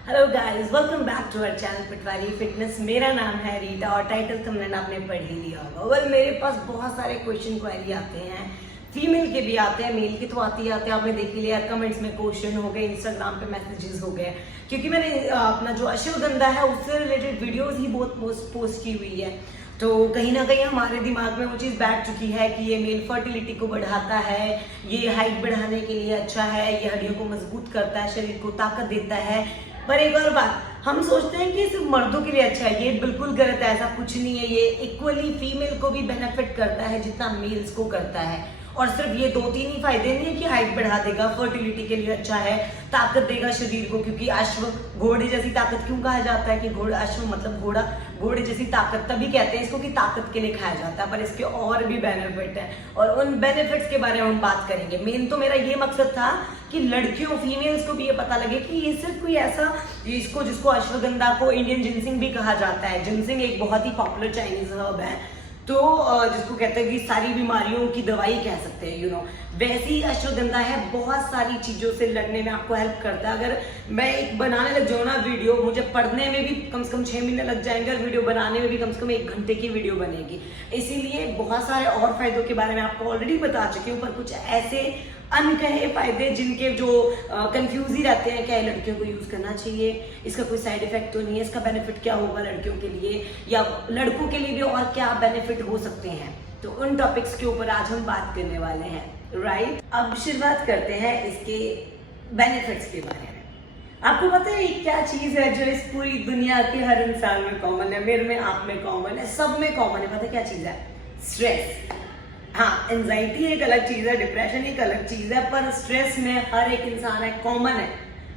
Hello guys, welcome back to our channel Patwari fitness. मेरा नाम है रीटा और टाइटल तुमने ना आपने पढ़ ही लिया होगा। वेल, मेरे पास बहुत सारे क्वेश्चन क्वेरी आते हैं, फीमेल के भी आते हैं, मेल के तो आते ही आते हैं। आपने देख ही लिया, कमेंट्स में क्वेश्चन हो गए, इंस्टाग्राम पे मैसेजेस हो गए, क्योंकि मैंने अपना जो अश्वगंधा है उससे रिलेटेड वीडियोस ही बहुत पोस्ट की हुई है। तो कहीं ना कहीं हमारे दिमाग में वो चीज़ बैठ चुकी है कि ये मेल फर्टिलिटी को बढ़ाता है, ये हाइट बढ़ाने के लिए अच्छा है, ये हड्डियों को मजबूत करता है, शरीर को ताकत देता है। पर एक और बात, हम सोचते हैं कि सिर्फ मर्दों के लिए अच्छा है, ये बिल्कुल गलत है। ऐसा कुछ नहीं है, ये इक्वली फीमेल को भी बेनिफिट करता है जितना मेल्स को करता है। और सिर्फ ये 2-3 ही फायदे नहीं है कि हाइट बढ़ा देगा, फर्टिलिटी के लिए अच्छा है, ताकत देगा शरीर को, क्योंकि अश्व घोड़े जैसी ताकत क्यों कहा जाता है कि घोड़ा, अश्व मतलब घोड़ा, घोड़े जैसी ताकत तभी कहते हैं इसको कि ताकत के लिए खाया जाता है। पर इसके और भी बेनिफिट है और उन बेनिफिट्स के बारे में हम बात करेंगे। मेन तो मेरा ये मकसद था कि लड़कियों, फीमेल्स को भी ये पता लगे कि ये सिर्फ कोई ऐसा, जिसको अश्वगंधा को इंडियन जिनसिंग भी कहा जाता है। जिनसिंग एक बहुत ही पॉपुलर चाइनीज हर्ब है, तो जिसको कहते हैं कि सारी बीमारियों की दवाई कह सकते हैं, वैसी अश्वगंधा है, बहुत सारी चीजों से लड़ने में आपको हेल्प करता है। अगर मैं एक बनाने लग जाऊँ ना वीडियो, मुझे पढ़ने में भी कम से कम 6 महीने लग जाएंगे और वीडियो बनाने में भी कम से कम 1 घंटे की वीडियो बनेगी। इसीलिए बहुत सारे और फायदों के बारे में आपको ऑलरेडी बता चुकी हूँ, पर कुछ ऐसे अनकहे फायदे जिनके जो कंफ्यूज ही रहते हैं, क्या ये लड़कियों को यूज करना चाहिए, इसका कोई साइड इफेक्ट तो नहीं है, इसका बेनिफिट क्या होगा लड़कियों के लिए या लड़कों के लिए भी, और क्या बेनिफिट हो सकते हैं। तो उन टॉपिक्स के ऊपर आज हम बात करने वाले हैं, राइट। अब शुरुआत करते हैं इसके बेनिफिट्स के बारे में। आपको पता है क्या चीज है जो इस पूरी दुनिया के हर इंसान में कॉमन है, मेरे में, आप में कॉमन है, सब में कॉमन है? पता है क्या चीज है? स्ट्रेस। हाँ, एंजाइटी एक अलग चीज है, डिप्रेशन एक अलग चीज है, पर स्ट्रेस में हर एक इंसान है, कॉमन है,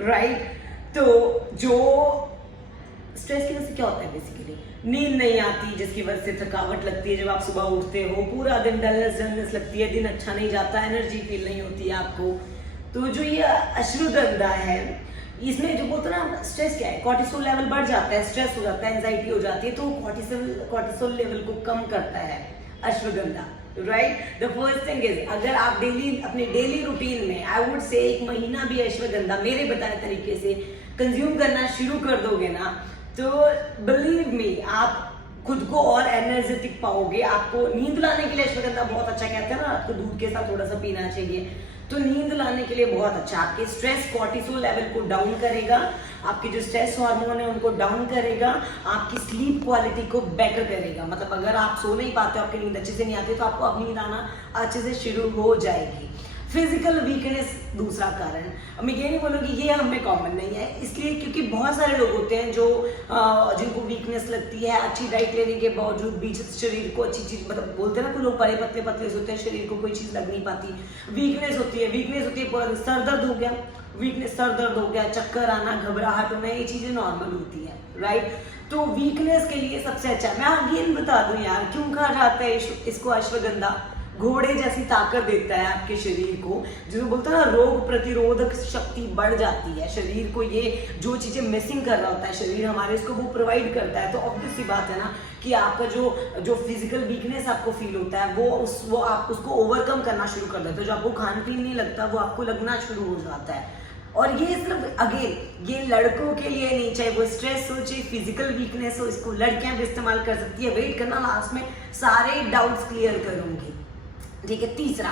राइट। तो जो स्ट्रेस की वजह से क्या होता है, बेसिकली नींद नहीं आती, जिसकी वजह से थकावट लगती है, जब आप सुबह उठते हो पूरा दिन डलनेस लगती है, दिन अच्छा नहीं जाता, एनर्जी फील नहीं होती है आपको। तो जो ये अश्वगंधा है, इसमें जो बोलते हैं ना, स्ट्रेस क्या है, कॉर्टिसोल लेवल बढ़ जाता है, स्ट्रेस हो जाता है, एंजाइटी हो जाती है, तो कॉर्टिसोल लेवल को कम करता है ashwagandha, right. The first thing is, अगर आप अपने डेली रूटीन में, आई वुड से 1 महीना भी अश्वगंधा मेरे बताए तरीके से कंज्यूम करना शुरू कर दोगे ना, तो बिलीव मी, आप खुद को और एनर्जेटिक पाओगे। आपको नींद लाने के लिए अश्वगंधा बहुत अच्छा, कहते हैं ना, आपको दूध के साथ थोड़ा सा पीना चाहिए, तो नींद लाने के लिए बहुत अच्छा। आपके स्ट्रेस कॉर्टिसोल लेवल को डाउन करेगा, आपके जो स्ट्रेस हार्मोन है उनको डाउन करेगा, आपकी स्लीप क्वालिटी को बेटर करेगा। मतलब अगर आप सो नहीं पाते हो, आपकी नींद अच्छे से नहीं आती, तो आपको अब नींद आना अच्छे से शुरू हो जाएगी। फिजिकल वीकनेस दूसरा कारण, मैं ये नहीं बोलूँगी ये हम में कॉमन नहीं है, इसलिए क्योंकि बहुत सारे लोग होते हैं जो जिनको वीकनेस लगती है, अच्छी डाइट लेने के बावजूद भी शरीर को अच्छी चीज, मतलब बोलते हैं ना, कुछ लोग बड़े पतले पतले होते हैं, शरीर को कोई चीज लग नहीं पाती, वीकनेस होती है पूरा सर दर्द हो गया, वीकनेस, सर दर्द हो गया, चक्कर आना, घबराहट होना, ये चीजें नॉर्मल होती है, राइट। तो वीकनेस के लिए सबसे अच्छा, मैं अगेन बता दूं यार, क्यों कहा जाता है इसको अश्वगंधा, घोड़े जैसी ताकत देता है आपके शरीर को, जिसे बोलते हैं ना, रोग प्रतिरोधक शक्ति बढ़ जाती है शरीर को। ये जो चीजें मिसिंग कर रहा होता है शरीर हमारे, इसको वो प्रोवाइड करता है। तो ऑब्वियस सी बात है ना कि आपका जो फिजिकल वीकनेस आपको फील होता है, वो आप उसको ओवरकम करना शुरू कर देते हो। जो आपको खान पीन नहीं लगता, वो आपको लगना शुरू हो जाता है। और ये सिर्फ अगेन ये लड़कों के लिए नहीं, चाहे वो स्ट्रेस हो, चाहे फिजिकल वीकनेस हो, इसको लड़कियां भी इस्तेमाल कर सकती है। वेट करना, लास्ट में सारे डाउट्स क्लियर करूंगी, ठीक है। तीसरा,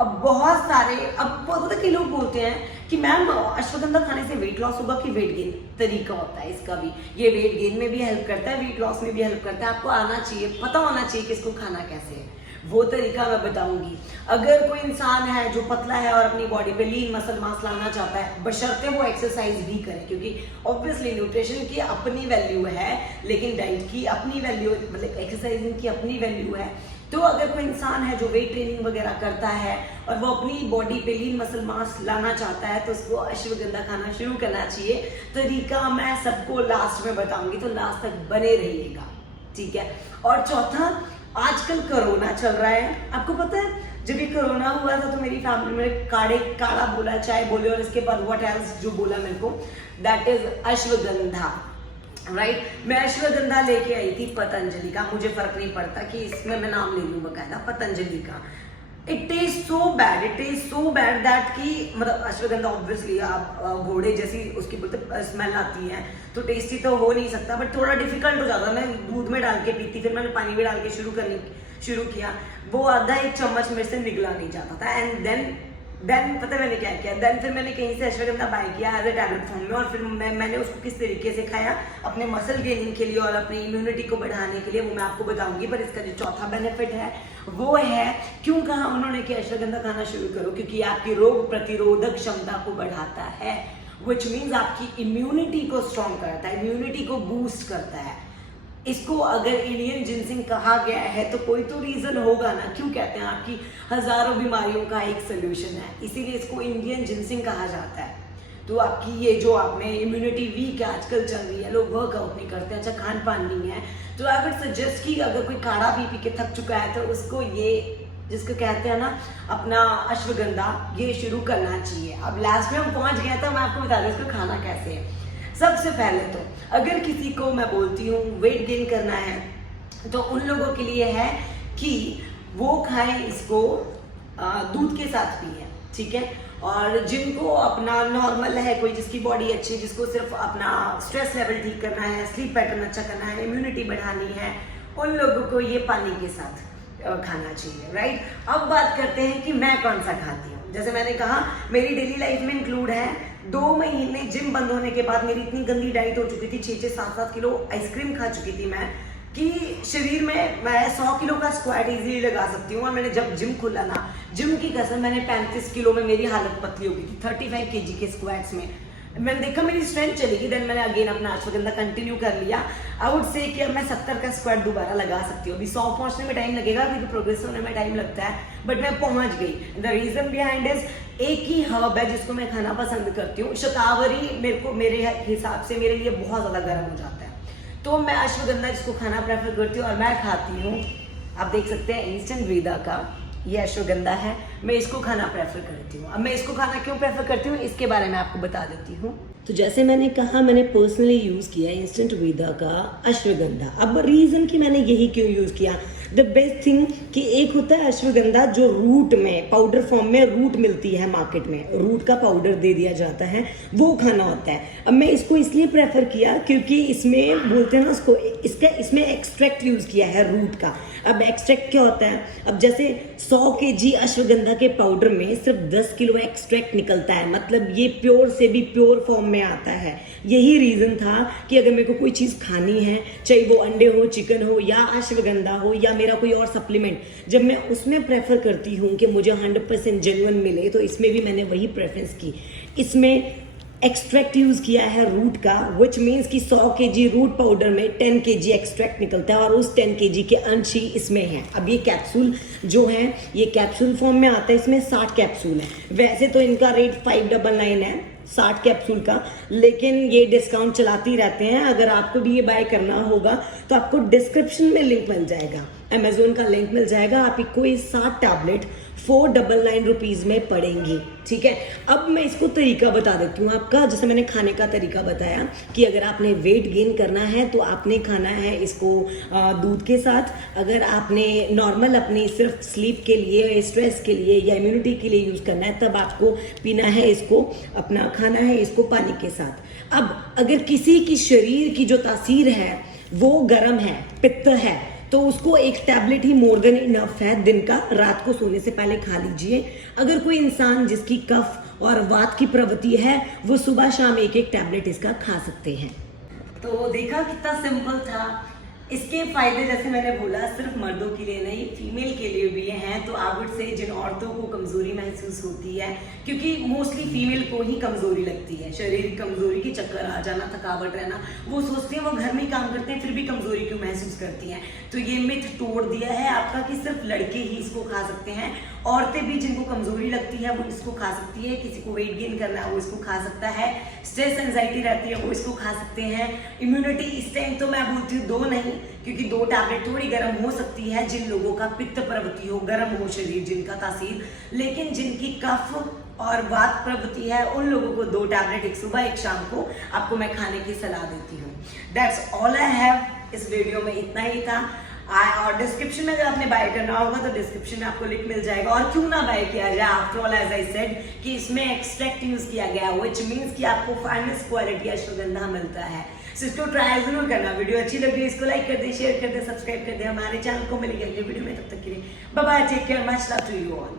अब बहुत सारे, अब पता कई लोग बोलते हैं कि मैम अश्वगंधा खाने से वेट लॉस होगा कि वेट गेन, तरीका होता है इसका भी, ये वेट गेन में भी हेल्प करता है, वेट लॉस में भी हेल्प करता है। आपको आना चाहिए, पता होना चाहिए कि इसको खाना कैसे है, वो तरीका मैं बताऊंगी। अगर कोई इंसान है जो पतला है और अपनी बॉडी पे लीन मसल मास लाना चाहता है, बशर्ते वो एक्सरसाइज भी करे, क्योंकि ऑब्वियसली न्यूट्रिशन की अपनी वैल्यू है, लेकिन डाइट की अपनी वैल्यू, मतलब एक्सरसाइजिंग की अपनी वैल्यू है। तो अगर कोई इंसान है जो वेट ट्रेनिंग वगैरह करता है और वो अपनी बॉडी पे लीन मसल मास लाना चाहता है, तो उसको अश्वगंधा खाना शुरू करना चाहिए। तरीका मैं सबको लास्ट में बताऊंगी, तो लास्ट तक बने रहिएगा, ठीक है। और चौथा, आजकल कोरोना चल रहा है, आपको पता है जब ये कोरोना हुआ था तो मेरी फैमिली में काढ़ा बोला, चाय बोले, और इसके बाद व्हाट एल्स जो बोला मेरे को, दैट इज अश्वगंधा, राइट। मैं अश्वगंधा लेके आई थी पतंजलि का, मुझे फर्क नहीं पड़ता कि इसमें मैं नाम ले लूँ बकायदा, पतंजलि का। It taste so bad that कि मतलब अश्वगंधा ऑब्वियसली आप घोड़े जैसी उसकी बोलते स्मेल आती है तो टेस्टी तो हो नहीं सकता, बट थोड़ा डिफिकल्ट हो जाता। मैं दूध में डाल के पीती, फिर मैंने पानी में डाल के शुरू किया, वो आधा एक चम्मच मेरे से निकला नहीं जाता था। एंड देन पता है मैंने क्या किया, देन फिर मैंने कहीं से अश्वगंधा बाय किया एज ए टैबलेट फॉर्म में, और फिर मैंने उसको किस तरीके से खाया अपने मसल गेनिंग के लिए और अपनी इम्यूनिटी को बढ़ाने के लिए, वो मैं आपको बताऊंगी। पर इसका जो चौथा बेनिफिट है वो है, क्यों कहा उन्होंने कि अश्वगंधा खाना शुरू करो, क्योंकि आपकी रोग प्रतिरोधक क्षमता को बढ़ाता है, विच मीन्स आपकी इम्यूनिटी को स्ट्रॉन्ग करता है, इम्यूनिटी को बूस्ट करता है। इसको अगर इंडियन जिनसिंग कहा गया है तो कोई तो रीजन होगा ना, क्यों कहते हैं आपकी हजारों बीमारियों का एक सोल्यूशन है, इसीलिए इसको इंडियन जिनसिंग कहा जाता है। तो आपकी ये जो आप में इम्यूनिटी वीक है आजकल चल रही है, लोग वर्कआउट नहीं करते, अच्छा खान पान नहीं है, तो आई वुड सजेस्ट कि अगर कोई काढ़ा पी के थक चुका है तो उसको ये जिसको कहते हैं ना अपना अश्वगंधा ये शुरू करना चाहिए। अब लास्ट में हम पहुंच गए तो मैं आपको बता दूं इसको खाना कैसे है। सबसे पहले तो अगर किसी को मैं बोलती हूँ वेट गेन करना है तो उन लोगों के लिए है कि वो खाएं इसको दूध के साथ पिए, ठीक है। और जिनको अपना नॉर्मल है, कोई जिसकी बॉडी अच्छी है, जिसको सिर्फ अपना स्ट्रेस लेवल ठीक करना है, स्लीप पैटर्न अच्छा करना है, इम्यूनिटी बढ़ानी है, उन लोगों को ये पानी के साथ खाना चाहिए, राइट। अब बात करते हैं कि मैं कौन सा खाती हूँ। जैसे मैंने कहा मेरी डेली लाइफ में इंक्लूड है 2 महीने जिम बंद होने के बाद मेरी इतनी गंदी डाइट हो चुकी थी, 6-6, 7-7 किलो आइसक्रीम खा चुकी थी मैं, कि शरीर में मैं 100 किलो का स्क्वाट इजीली लगा सकती हूँ। और मैंने जब जिम खोला ना, जिम की कसम मैंने 35 किलो में मेरी हालत पतली हो गई थी, 35 केजी के स्क्वाट्स में मैंने देखा मेरी स्ट्रेंथ चलेगी। देन मैंने अगेन अपना अश्वगंधा कंटिन्यू कर लिया। आई वुड से कि अब मैं 70 का स्क्वाट दोबारा लगा सकती हूँ। अभी 100 पहुंचने में टाइम लगेगा क्योंकि प्रोग्रेस होने में टाइम लगता है, बट मैं पहुंच गई। द रीजन बिहाइंड इज एक ही हर्ब है जिसको मैं खाना पसंद करती हूँ, शतावरी। मेरे हिसाब से मेरे लिए बहुत ज्यादा गर्म हो जाता है, तो मैं अश्वगंधा जिसको खाना प्रेफर करती हूँ और मैं खाती हूँ। आप देख सकते हैं इंस्टेंट वेदा का ये अश्वगंधा है, मैं इसको खाना प्रेफर करती हूँ। अब मैं इसको खाना क्यों प्रेफर करती हूँ इसके बारे में आपको बता देती हूँ। तो जैसे मैंने कहा मैंने पर्सनली यूज़ किया इंस्टेंट वेदा का अश्वगंधा। अब रीज़न कि मैंने यही क्यों यूज़ किया, द बेस्ट थिंग कि एक होता है अश्वगंधा जो रूट में पाउडर फॉर्म में रूट मिलती है मार्केट में, रूट का पाउडर दे दिया जाता है, वो खाना होता है। अब मैं इसको इसलिए प्रेफर किया क्योंकि इसमें बोलते हैं ना उसको, इसमें एक्सट्रैक्ट यूज़ किया है रूट का। अब एक्सट्रैक्ट क्या होता है, अब जैसे 100 केजी अश्वगंधा के पाउडर में सिर्फ 10 किलो एक्सट्रैक्ट निकलता है, मतलब ये प्योर से भी प्योर फॉर्म में आता है। यही रीज़न था कि अगर मेरे को कोई चीज़ खानी है, चाहे वो अंडे हो, चिकन हो या अश्वगंधा हो या मेरा कोई और सप्लीमेंट, जब मैं उसमें प्रेफर करती हूँ कि मुझे 100% जेन्युइन मिले, तो इसमें भी मैंने वही प्रेफरेंस की। इसमें एक्सट्रैक्ट यूज़ किया है रूट का, विच मीन्स कि 100 केजी रूट पाउडर में 10 केजी एक्सट्रैक्ट निकलता है और उस 10 केजी के अंश ही इसमें है। अब ये कैप्सूल जो है ये कैप्सूल फॉर्म में आता है, इसमें 60 कैप्सूल है। वैसे तो इनका रेट 599 है 60 कैप्सूल का, लेकिन ये डिस्काउंट चलाते ही रहते हैं। अगर आपको भी ये बाय करना होगा तो आपको डिस्क्रिप्शन में लिंक मिल जाएगा, अमेजोन का लिंक मिल जाएगा। आपको ये 60 टैबलेट 499 रुपीज़ में पड़ेंगी, ठीक है। अब मैं इसको तरीका बता देती हूँ आपका, जैसे मैंने खाने का तरीका बताया कि अगर आपने वेट गेन करना है तो आपने खाना है इसको दूध के साथ। अगर आपने नॉर्मल अपनी सिर्फ स्लीप के लिए, स्ट्रेस के लिए या इम्यूनिटी के लिए यूज़ करना है, तब आपको पीना है इसको, अपना खाना है इसको पानी के साथ। अब अगर किसी की शरीर की जो तासीर है वो गर्म है, पित्त है, तो उसको एक टैबलेट ही मोर देन इनफ है दिन का, रात को सोने से पहले खा लीजिए। अगर कोई इंसान जिसकी कफ और वात की प्रवृत्ति है वो सुबह शाम एक एक टैबलेट इसका खा सकते हैं। तो देखा कितना सिंपल था। इसके फायदे जैसे मैंने बोला सिर्फ मर्दों के लिए नहीं, फीमेल के लिए भी हैं। तो आई वुड से जिन औरतों को कमजोरी महसूस होती है, क्योंकि मोस्टली फीमेल को ही कमजोरी लगती है, शारीरिक कमजोरी की, चक्कर आ जाना, थकावट रहना, वो सोचते हैं वो घर में काम करते हैं फिर भी कमजोरी क्यों महसूस करती हैं। तो ये मिथ तोड़ दिया है आपका कि सिर्फ लड़के ही इसको खा सकते हैं, औरतें भी जिनको कमजोरी लगती है वो इसको खा सकती है। किसी को वेट गेन करना है वो इसको खा सकता है, स्ट्रेस एंजाइटी रहती है वो इसको खा सकते हैं। इम्यूनिटी इस टाइम तो मैं बोलती हूँ 2 नहीं, क्योंकि 2 टैबलेट थोड़ी गर्म हो सकती है जिन लोगों का पित्त प्रवृत्ति हो, गर्म हो शरीर, जिनका तासीर, लेकिन जिनकी कफ और वात प्रवृत्ति है उन लोगों को 2 टैबलेट, एक सुबह एक शाम को आपको मैं खाने की सलाह देती हूँ। That's all I have. इस वीडियो में इतना ही था। और डिस्क्रिप्शन में अगर आपने बाय करना होगा तो डिस्क्रिप्शन में आपको लिंक मिल जाएगा। और क्यों ना बाय किया जाए, after all as I said कि इसमें एक्सट्रैक्ट यूज किया गया है, व्हिच मींस कि आपको फाइनेस्ट क्वालिटी अश्वगंधा मिलता है। सो इसको ट्राई जरूर करना। वीडियो अच्छी लगी इसको लाइक कर दे, शेयर कर दे, सब्सक्राइब कर दे हमारे चैनल को। मिलेंगे अगले वीडियो में, तब तक के लिए bye bye, take care, much love to you all.